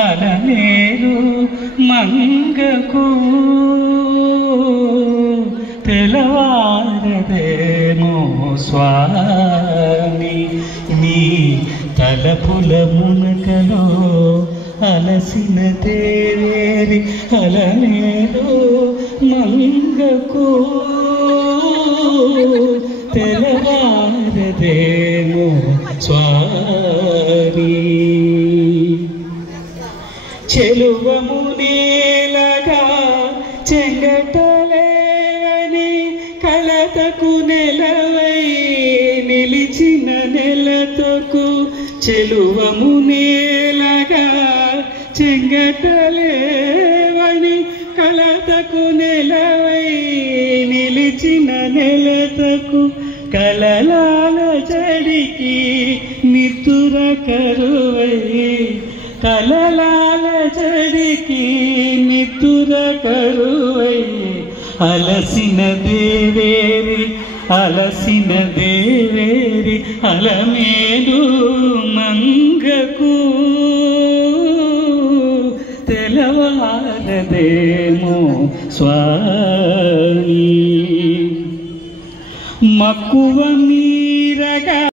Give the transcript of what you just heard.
అలమేలు మంగకు తెలవారదేమో స్వామి నీ తలపుల మునకలో అలసిన తేవేరి అలమేలు మంగకు తెలవారదేమో స్వామి చెలువమునేలగా చెంగటలేవని కలతకు నెలవై నిలిచిన నెలతకు చెలువమునేలగా చెంగటలేవని కలతకు నెలవై నిలిచిన నెలతకు కలలాల జడికి నితుర కరువై కలలాల జడికి నితుర కరువై అలసిన దేవేరి అలమేలు మంగకు తెలవారదేమో స్వామి మక్కువ మీ